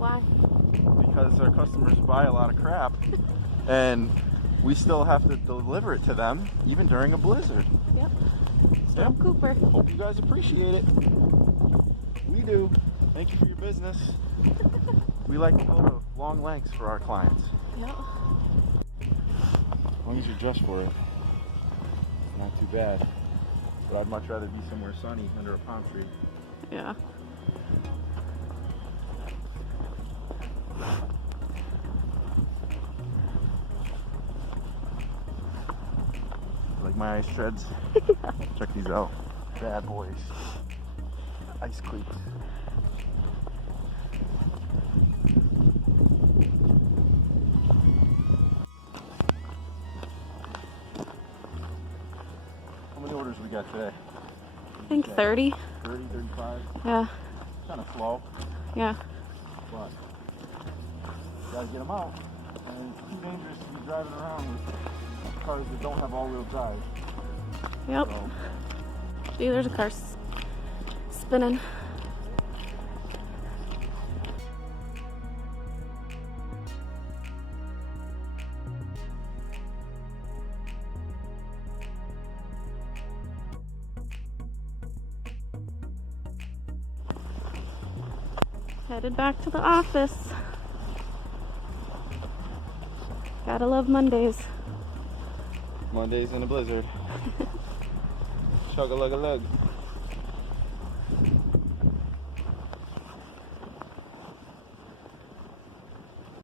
Why? Because our customers buy a lot of crap, and we still have to deliver it to them, even during a blizzard. Yep. Storm Cooper. Hope you guys appreciate it. We do. Thank you for your business. We like to go to long lengths for our clients. Yep. As long as you're dressed for it, it's not too bad. But I'd much rather be somewhere sunny under a palm tree. Yeah. Like my ice treads. Check these out. Bad boys. Ice cleats. How many orders we got today? I think 30. 30, 35. Yeah. Kind of slow, Yeah. but you gotta get them out. And it's too dangerous to be driving around with cars that don't have all-wheel drive. Yep. So, See, there's a car spinning. Headed back to the office. Gotta love Mondays. Mondays in a blizzard. Chug-a-lug-a-lug.